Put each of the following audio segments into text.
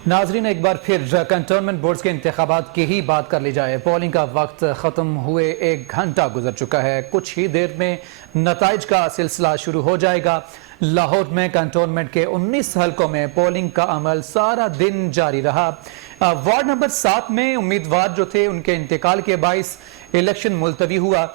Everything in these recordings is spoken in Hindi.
नाजरीन, एक बार फिर कंटोनमेंट बोर्ड्स के इंतखाबात की ही बात कर ली जाए। पोलिंग का वक्त ख़त्म हुए 1 घंटा गुजर चुका है। कुछ ही देर में नताइज का सिलसिला शुरू हो जाएगा। लाहौर में कंटोनमेंट के 19 हलकों में पोलिंग का अमल सारा दिन जारी रहा। वार्ड नंबर 7 में उम्मीदवार जो थे उनके इंतकाल के बाइस इलेक्शन मुलतवी हुआ।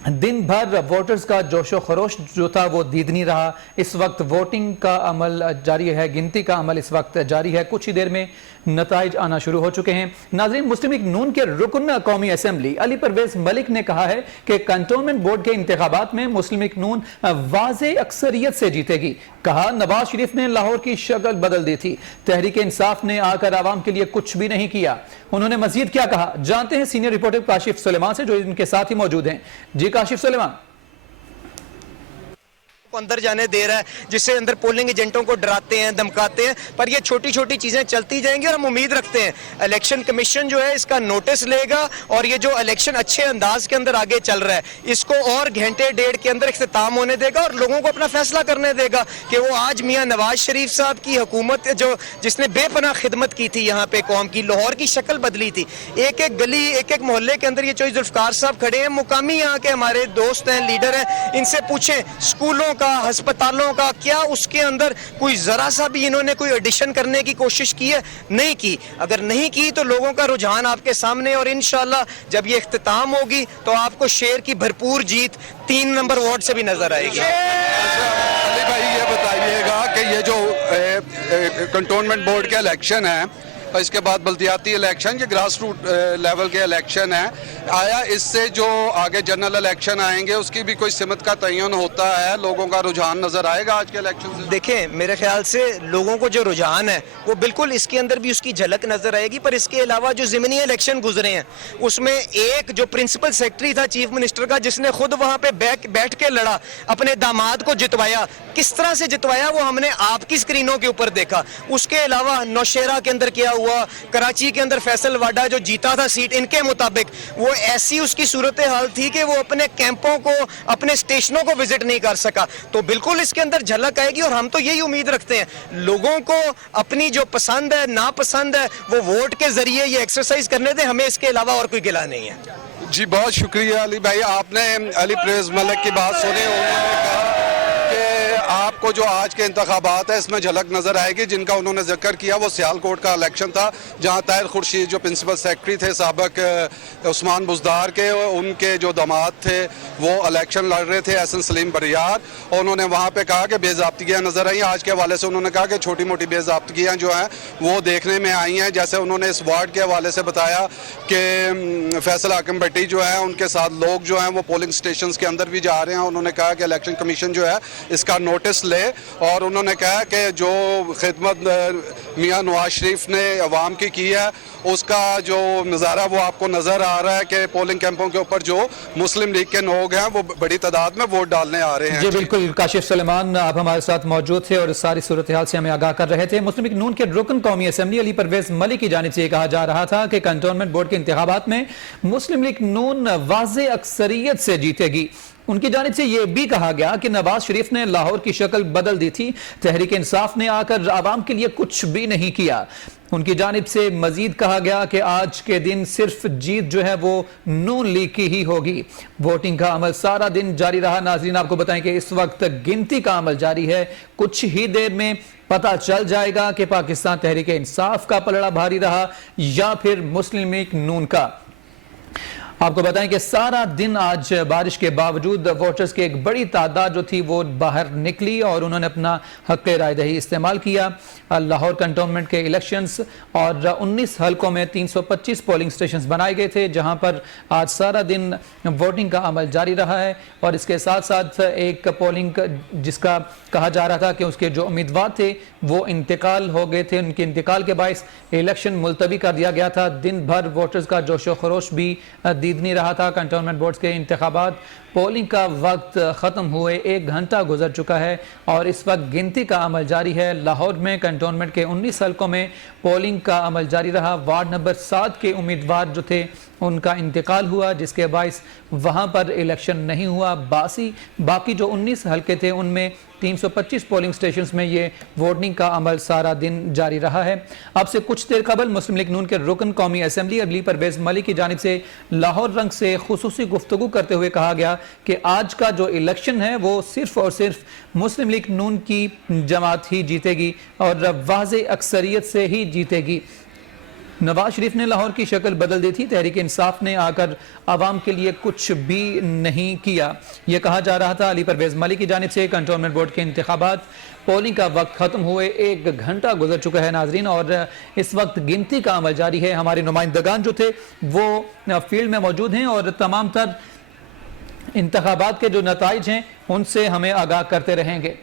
दिन भर वोटर्स का जोशो खरोश जो था वो दीदनी रहा। इस वक्त वोटिंग का अमल जारी है, गिनती का अमल इस वक्त जारी है। कुछ ही देर में नताइज आना शुरू हो चुके हैं। नाज़रीन, मुस्लिम लीग नून के रुकन कौमी असम्बली अली परवेज मलिक ने कहा है कि कंटोनमेंट बोर्ड के इंतखाबात में मुस्लिम लीग नून वाज़े अक्सरियत से जीतेगी। कहा, नवाज शरीफ ने लाहौर की शक्ल बदल दी थी, तहरीक इंसाफ ने आकर आवाम के लिए कुछ भी नहीं किया। उन्होंने मजीद क्या कहा, जानते हैं सीनियर रिपोर्टर काशिफ सुलेमान से, जो इनके साथ ही मौजूद हैं। जी काशिफ सुलेमान। को अंदर जाने दे रहा है, जिससे अंदर पोलिंग एजेंटों को डराते हैं, धमकाते हैं, पर ये छोटी छोटी चीजें चलती जाएंगी और हम उम्मीद रखते हैं इलेक्शन कमीशन जो है इसका नोटिस लेगा और ये जो इलेक्शन अच्छे अंदाज के अंदर आगे चल रहा है इसको और घंटे डेढ़ के अंदर इख्तिताम होने देगा और लोगों को अपना फैसला करने देगा कि वो आज मियां नवाज शरीफ साहब की हुकूमत जो जिसने बेपनाह खिदमत की थी यहाँ पे कौम की, लाहौर की शक्ल बदली थी। एक एक गली एक एक मोहल्ले के अंदर ये जो जुल्फकार साहब खड़े हैं, मुकामी यहाँ के हमारे दोस्त हैं, लीडर हैं, इनसे पूछें स्कूलों का, अस्पतालों का, क्या उसके अंदर कोई जरा सा भी इन्होंने कोई एडिशन करने की कोशिश की है? नहीं की। अगर नहीं की तो लोगों का रुझान आपके सामने, और इंशाल्लाह जब ये इख्तिताम होगी तो आपको शेर की भरपूर जीत 3 नंबर वार्ड से भी नजर आएगी। अली भाई, ये बताइएगा कि ये जो कंटोनमेंट बोर्ड के इलेक्शन है और इसके बाद बल्दियाती इलेक्शन, ये ग्रास रूट लेवल के इलेक्शन है, आया इससे जो आगे जनरल इलेक्शन आएंगे उसकी भी कोई सिमत का तयन होता है? लोगों का रुझान नजर आएगा आज के इलेक्शन से? देखें, मेरे ख्याल से लोगों को जो रुझान है वो बिल्कुल इसके अंदर भी उसकी झलक नजर आएगी, पर इसके अलावा जो ज़मीनी इलेक्शन गुजरे हैं उसमें एक जो प्रिंसिपल सेक्रेटरी था चीफ मिनिस्टर का, जिसने खुद वहां पे बैठ के लड़ा, अपने दामाद को जितवाया, किस तरह से जितवाया वो हमने आपकी स्क्रीनों के ऊपर देखा। उसके अलावा नौशेरा के अंदर क्या हुआ, कराची के अंदर फैसल वाडा जो जीता था सीट इनके मुताबिक, वो ऐसी उसकी सूरत हाल थी कि वो अपने कैंपों को, अपने स्टेशनों को विजिट नहीं कर सका। तो बिल्कुल इसके अंदर झलक आएगी और हम तो यही उम्मीद रखते हैं लोगों को अपनी जो पसंद है नापसंद है वो वोट के जरिए ये एक्सरसाइज करने दें, हमें इसके अलावा और कोई गिला नहीं है। जी, बहुत शुक्रिया अली भाई। आपने अली परवेज मलिक की बात सुनी, उन्होंने कहा कि आपको जो आज के इंतखाबात है इसमें झलक नजर आएगी। जिनका उन्होंने जिक्र किया वो सियालकोट का इलेक्शन था, जहां ताहिर खुर्शीद जो प्रिंसिपल सेक्रेटरी थे साबिक उस्मान बुजदार के, उनके जो दामाद थे वो इलेक्शन लड़ रहे थे, एहसन सलीम बरियार, और उन्होंने वहां पे कहा कि बेज़ाब्तियाँ नजर आई। आज के हवाले से उन्होंने कहा कि छोटी मोटी बेज़ाब्तियाँ जो हैं वो देखने में आई हैं। जैसे उन्होंने इस वार्ड के हवाले से बताया कि फैसल हाकिम भट्टी जो है उनके साथ लोग जो हैं वो पोलिंग स्टेशन के अंदर भी जा रहे हैं। उन्होंने कहा कि इलेक्शन कमीशन जो है इसका नोटिस ले, और उन्होंने कहा कि जो खिदमत मियां नवाज शरीफ ने अवाम की है उसका जो नज़ारा वो आपको नज़र आ रहा है कि पोलिंग कैंपों के ऊपर जो मुस्लिम लीग के लोग हैं वो बड़ी तादाद में वोट डालने आ रहे हैं। जी बिल्कुल, काशिफ सुलेमान आप हमारे साथ मौजूद थे और सारी सूरत हाल से हमें आगाह कर रहे थे। मुस्लिम लीग नून के रुकन कौमी असम्बली अली परवेज मलिक की जानिब से कहा जा रहा था कि कंटोनमेंट बोर्ड के इंतखाबात में मुस्लिम लीग नून वाज़े अक्सरियत से जीतेगी। उनकी जानिब से यह भी कहा गया कि नवाज शरीफ ने लाहौर की शक्ल बदल दी थी, तहरीक इंसाफ ने आकर आवाम के लिए कुछ भी नहीं किया। उनकी जानिब से मजीद कहा गया कि आज के दिन सिर्फ जीत जो है वो नून लीग की ही होगी। वोटिंग का अमल सारा दिन जारी रहा। नाजरीन, आपको बताएं कि इस वक्त गिनती का अमल जारी है। कुछ ही देर में पता चल जाएगा कि पाकिस्तान तहरीक इंसाफ का पलड़ा भारी रहा या फिर मुस्लिम लीग नून का। आपको बताएं कि सारा दिन आज बारिश के बावजूद वोटर्स की एक बड़ी तादाद जो थी वो बाहर निकली और उन्होंने अपना हक रायदही इस्तेमाल किया। लाहौर कंटोनमेंट के इलेक्शंस और 19 हलकों में 325 पोलिंग स्टेशंस बनाए गए थे, जहां पर आज सारा दिन वोटिंग का अमल जारी रहा है। और इसके साथ साथ एक पोलिंग जिसका कहा जा रहा था कि उसके जो उम्मीदवार थे वो इंतकाल हो गए थे, उनके इंतकाल के बायस इलेक्शन मुलतवी कर दिया गया था। दिन भर वोटर्स का जोशो खरोश भी दीदनी रहा था। कंटोनमेंट बोर्ड के इंतखाबात पोलिंग का वक्त ख़त्म हुए 1 घंटा गुजर चुका है और इस वक्त गिनती का अमल जारी है। लाहौर में कंटोनमेंट के 19 हलकों में पोलिंग का अमल जारी रहा। वार्ड नंबर 7 के उम्मीदवार जो थे उनका इंतकाल हुआ, जिसके बायस वहाँ पर इलेक्शन नहीं हुआ। बाकी जो 19 हलके थे उनमें 325 पोलिंग स्टेशन में ये वोटिंग का अमल सारा दिन जारी रहा है। अब से कुछ देर कबल मुस्लिम लीग नून के रुकन कौमी असेंबली अली परवेज मलिक की जानिब से लाहौर रंग से खुसूसी गुफ्तगू करते हुए कहा गया कि आज का जो इलेक्शन है वो सिर्फ और सिर्फ मुस्लिम लीग नून की जमात ही जीतेगी और वाज़े अक्सरियत से ही जीतेगी। नवाज शरीफ ने लाहौर की शक्ल बदल दी थी, तहरीक इंसाफ ने आकर आवाम के लिए कुछ भी नहीं किया। यह कहा जा रहा था। अली परवेज मलिक की जानिब से कंटोनमेंट बोर्ड के इंतखाबात पोलिंग का वक्त खत्म हुए 1 घंटा गुजर चुका है नाजरीन, और इस वक्त गिनती का अमल जारी है। हमारे नुमाइंदगान जो थे वो फील्ड में मौजूद हैं और तमाम तर इंतखाबात के जो नताइज हैं उनसे हमें आगाह करते रहेंगे।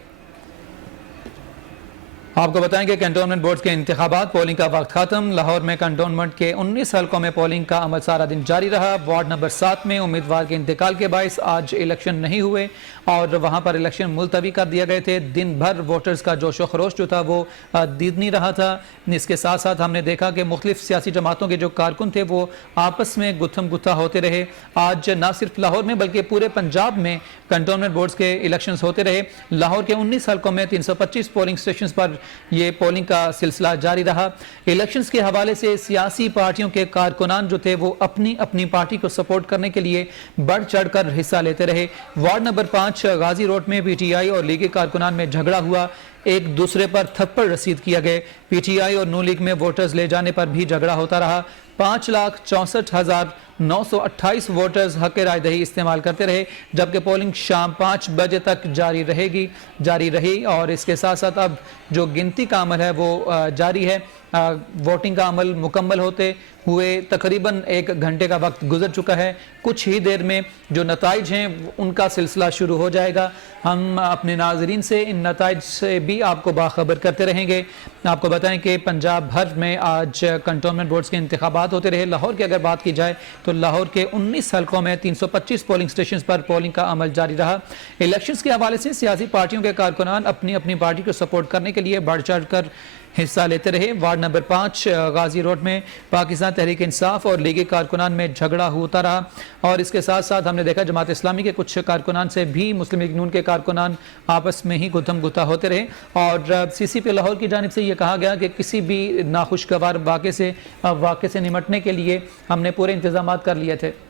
आपको बताएंगे कैंटोनमेंट बोर्ड के इंतखाबात, पोलिंग का वक्त खत्म। लाहौर में कैंटोनमेंट के 19 हलकों में पोलिंग का अमल सारा दिन जारी रहा। वार्ड नंबर 7 में उम्मीदवार के इंतकाल के बायस आज इलेक्शन नहीं हुए और वहां पर इलेक्शन मुलतवी कर दिए गए थे। दिन भर वोटर्स का जोशो खरोश जो था वो दीदनी रहा था। इसके साथ साथ हमने देखा कि मुख्तलिफ सियासी जमातों के जो कारकुन थे वो आपस में गुत्थम गुत्था होते रहे। आज न सिर्फ लाहौर में बल्कि पूरे पंजाब में कैंटोनमेंट बोर्ड के इलेक्शन होते रहे। लाहौर के 19 हलकों में 325 पोलिंग स्टेशन पर ये पोलिंग का सिलसिला जारी रहा। इलेक्शंस के हवाले से सियासी पार्टियों के कारकुनान जो थे वो अपनी अपनी पार्टी को सपोर्ट करने के लिए बढ़ चढ़कर हिस्सा लेते रहे। वार्ड नंबर 5 गाजी रोड में पीटीआई और लीगी कारकुनान में झगड़ा हुआ, एक दूसरे पर थप्पड़ रसीद किया गए। पीटीआई और नून लीग में वोटर्स ले जाने पर भी झगड़ा होता रहा। 5,64,928 वोटर्स हक राय दही इस्तेमाल करते रहे, जबकि पोलिंग शाम 5 बजे तक जारी रही और इसके साथ साथ अब जो गिनती का अमल है वो जारी है। वोटिंग का अमल मुकम्मल होते हुए तकरीबन 1 घंटे का वक्त गुजर चुका है। कुछ ही देर में जो नताइज हैं उनका सिलसिला शुरू हो जाएगा। हम अपने नाजरीन से इन नताइज से भी आपको बाखबर करते रहेंगे। आपको बताएं कि पंजाब भर में आज कंटोनमेंट बोर्ड्स के इंतखाबात होते रहे। लाहौर की अगर बात की जाए तो लाहौर के 19 हलकों में 325 पोलिंग स्टेशन पर पोलिंग का अमल जारी रहा। इलेक्शंस के हवाले से सियासी पार्टियों के कारकुनान अपनी अपनी पार्टी को सपोर्ट करने के लिए बढ़ चढ़ कर हिस्सा लेते रहे। वार्ड नंबर 5 गाजी रोड में पाकिस्तान तहरीक इंसाफ और लीगी कारकुनान में झगड़ा होता रहा और इसके साथ साथ हमने देखा जमात इस्लामी के कुछ कारकुनान से भी मुस्लिम लीग नून के कारकुनान आपस में ही गुत्थम गुत्था होते रहे। और सीसीपी लाहौर की जानिब से ये कहा गया कि किसी भी नाखुशगवार वाक़े से निमटने के लिए हमने पूरे इंतजाम कर लिए थे।